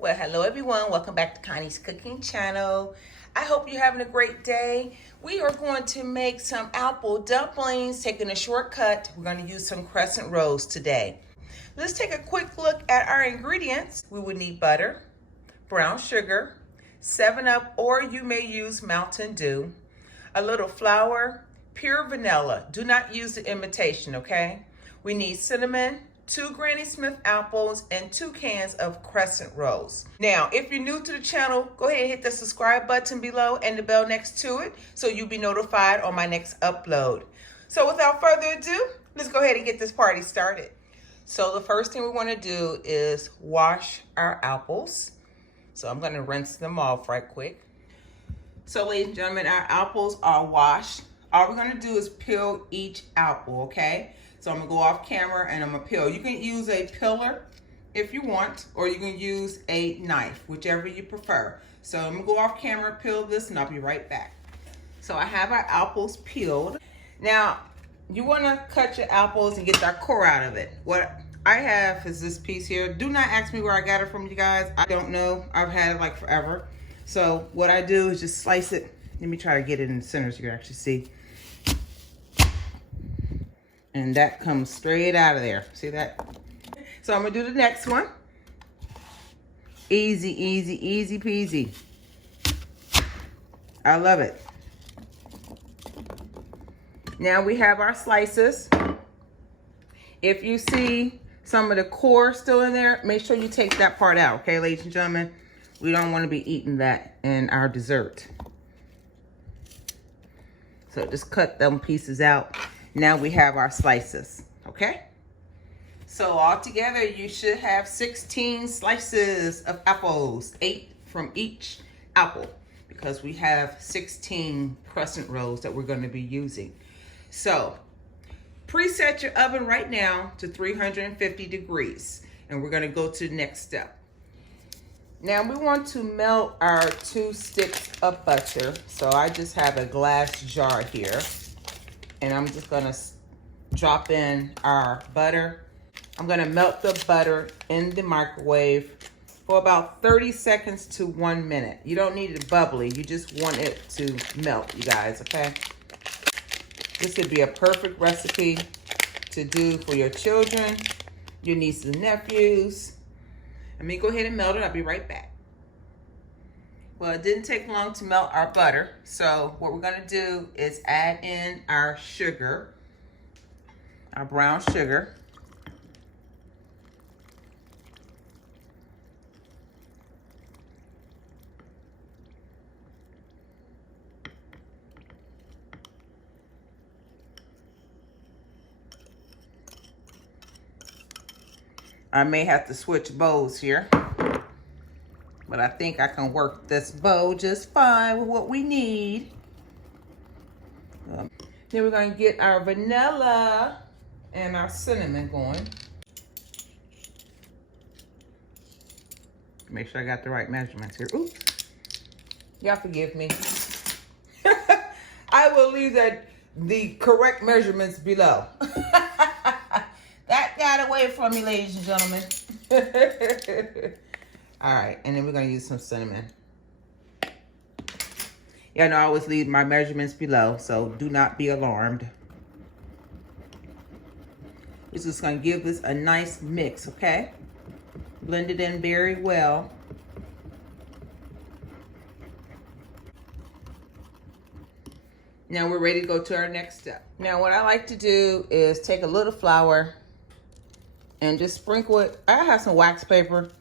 Well, hello everyone. Welcome back to Connie's Cooking Channel. I hope you're having a great day. We are going to make some apple dumplings, taking a shortcut. We're going to use some crescent rolls today. Let's take a quick look at our ingredients. We would need butter, brown sugar, 7-Up, or you may use Mountain Dew, a little flour, pure vanilla. Do not use the imitation, okay? We need cinnamon, 2 Granny Smith apples, and 2 cans of Crescent Rolls. Now, if you're new to the channel, go ahead and hit the subscribe button below and the bell next to it so you'll be notified on my next upload. So without further ado, let's go ahead and get this party started. So the first thing we want to do is wash our apples. So I'm going to rinse them off right quick. So ladies and gentlemen, our apples are washed. All we're going to do is peel each apple, okay? So I'm gonna go off camera and I'm gonna peel. You can use a peeler if you want, or you can use a knife, whichever you prefer. So I'm gonna go off camera, peel this, and I'll be right back. So I have our apples peeled. Now, you wanna cut your apples and get that core out of it. What I have is this piece here. Do not ask me where I got it from, you guys. I don't know. I've had it like forever. So what I do is just slice it. Let me try to get it in the center so you can actually see. And that comes straight out of there. See that? So I'm gonna do the next one. Easy, easy, easy peasy. I love it. Now we have our slices. If you see some of the core still in there, make sure you take that part out, okay, ladies and gentlemen? We don't want to be eating that in our dessert. So just cut them pieces out. Now we have our slices, okay? So all together, you should have 16 slices of apples, 8 from each apple, because we have 16 crescent rolls that we're going to be using. So preset your oven right now to 350 degrees, and we're going to go to the next step. Now we want to melt our 2 sticks of butter. So I just have a glass jar here. And I'm just gonna drop in our butter. I'm gonna melt the butter in the microwave for about 30 seconds to 1 minute. You don't need it bubbly, you just want it to melt, you guys, okay? This would be a perfect recipe to do for your children, your nieces and nephews. Let me go ahead and melt it, I'll be right back. Well, it didn't take long to melt our butter. So what we're gonna do is add in our sugar, our brown sugar. I may have to switch bowls here, but I think I can work this bowl just fine with what we need. Then we're gonna get our vanilla and our cinnamon going. Make sure I got the right measurements here. Oops, y'all forgive me. I will leave the correct measurements below. That got away from me, ladies and gentlemen. All right, and then we're gonna use some cinnamon. Yeah, I know I always leave my measurements below, so do not be alarmed. We're just gonna give this a nice mix, okay? Blend it in very well. Now we're ready to go to our next step. Now what I like to do is take a little flour and just sprinkle it. I have some wax paper.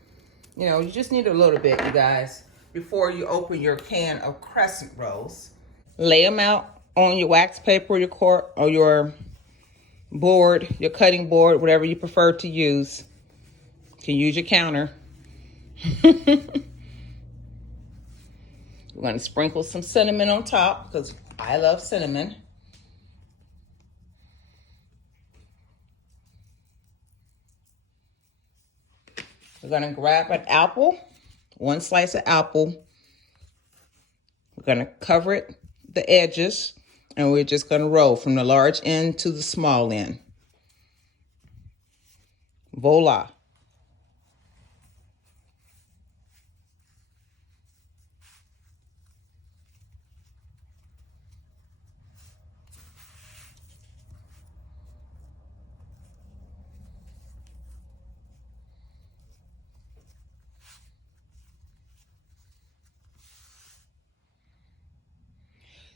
You know, you just need a little bit, you guys, before you open your can of crescent rolls. Lay them out on your wax paper, or your board, your cutting board, whatever you prefer to use. You can use your counter. We're going to sprinkle some cinnamon on top because I love cinnamon. We're going to grab an apple, 1 slice of apple. We're going to cover it, the edges, and we're just going to roll from the large end to the small end. Voila.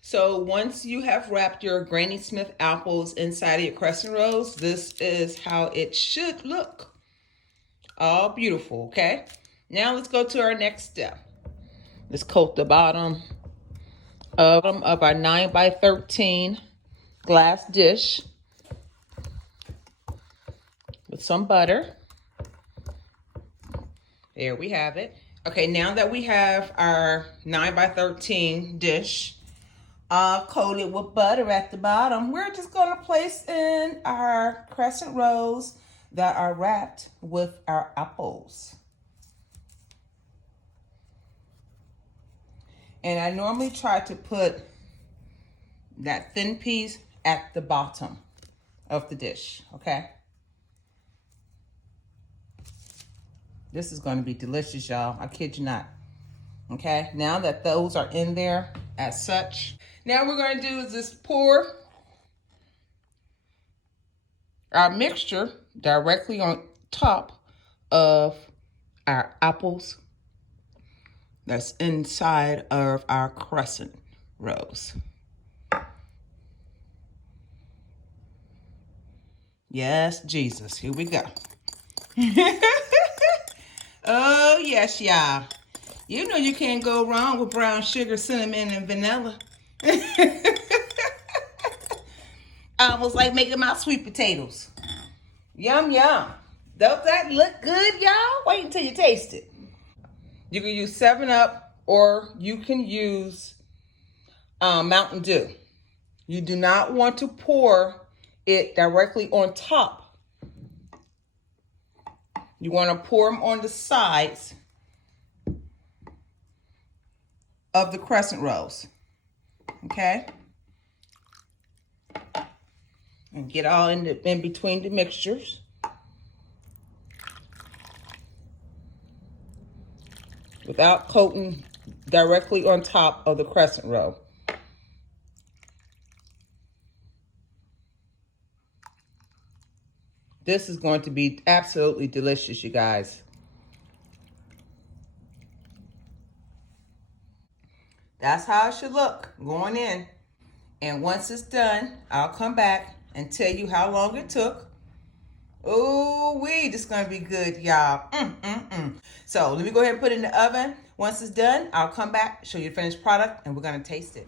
So once you have wrapped your Granny Smith apples inside of your crescent rolls, this is how it should look. All beautiful, okay? Now let's go to our next step. Let's coat the bottom of our 9 by 13 glass dish with some butter. There we have it. Okay, now that we have our 9 by 13 dish coated with butter at the bottom, we're just going to place in our crescent rolls that are wrapped with our apples. And I normally try to put that thin piece at the bottom of the dish, okay? This is going to be delicious, y'all. I kid you not. Okay, now that those are in there as such, now we're going to do is just pour our mixture directly on top of our apples that's inside of our crescent rolls. Yes, Jesus. Here we go. Oh, yes, y'all. You know you can't go wrong with brown sugar, cinnamon, and vanilla. Almost like making my sweet potatoes. Yum, yum. Don't that look good, y'all? Wait until you taste it. You can use 7-Up or you can use Mountain Dew. You do not want to pour it directly on top. You want to pour them on the sides of the crescent rolls. Okay? And get all in between the mixtures. Without coating directly on top of the crescent roll. This is going to be absolutely delicious, you guys. That's how it should look going in. And once it's done, I'll come back and tell you how long it took. Ooh-wee, this is going to be good, y'all. So let me go ahead and put it in the oven. Once it's done, I'll come back, show you the finished product, and we're going to taste it.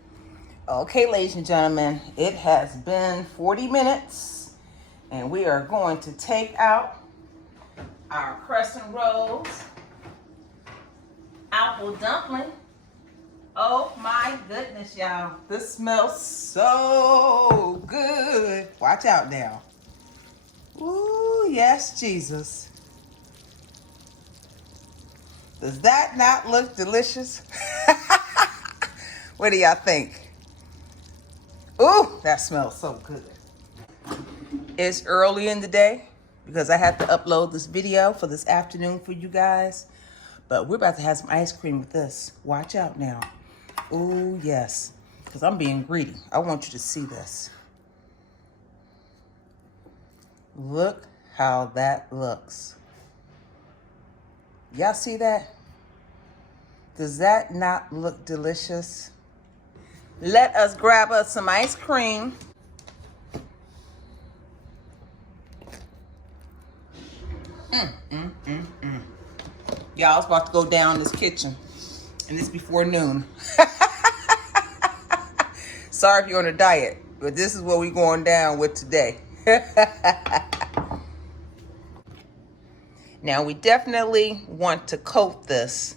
Okay, ladies and gentlemen, it has been 40 minutes, and we are going to take out our crescent rolls, apple dumpling. Oh my goodness, y'all. This smells so good. Watch out now. Ooh, yes, Jesus. Does that not look delicious? What do y'all think? Ooh, that smells so good. It's early in the day because I have to upload this video for this afternoon for you guys. But we're about to have some ice cream with this. Watch out now. Ooh, yes. Because I'm being greedy. I want you to see this. Look how that looks. Y'all see that? Does that not look delicious? Let us grab us some ice cream. Y'all, I was about to go down this kitchen. And it's before noon. Sorry if you're on a diet, but this is what we're going down with today. Now, we definitely want to coat this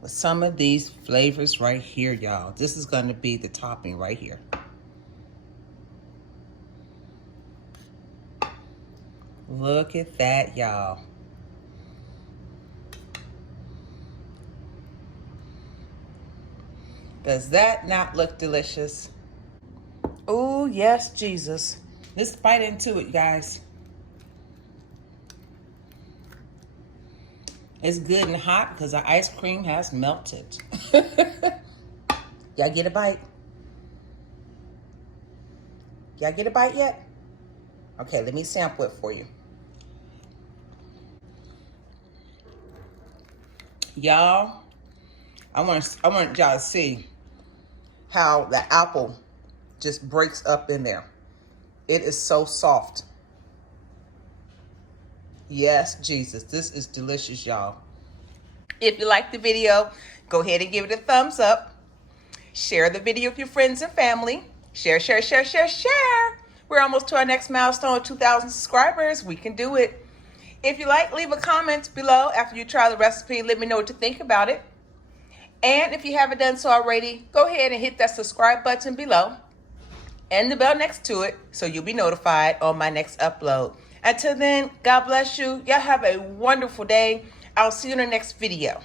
with some of these flavors right here, y'all. This is going to be the topping right here. Look at that, y'all. Does that not look delicious? Oh, yes, Jesus. Let's bite into it, guys. It's good and hot because the ice cream has melted. Y'all get a bite? Y'all get a bite yet? Okay, let me sample it for you. Y'all, I want y'all to see how the apple just breaks up in there. It is so soft. Yes, Jesus, this is delicious, y'all. If you like the video, go ahead and give it a thumbs up. Share the video with your friends and family. Share, share, share, share, share. We're almost to our next milestone of 2,000 subscribers. We can do it. If you like, leave a comment below after you try the recipe. Let me know what you think about it. And if you haven't done so already, go ahead and hit that subscribe button below and the bell next to it so you'll be notified on my next upload. Until then, God bless you. Y'all have a wonderful day. I'll see you in the next video.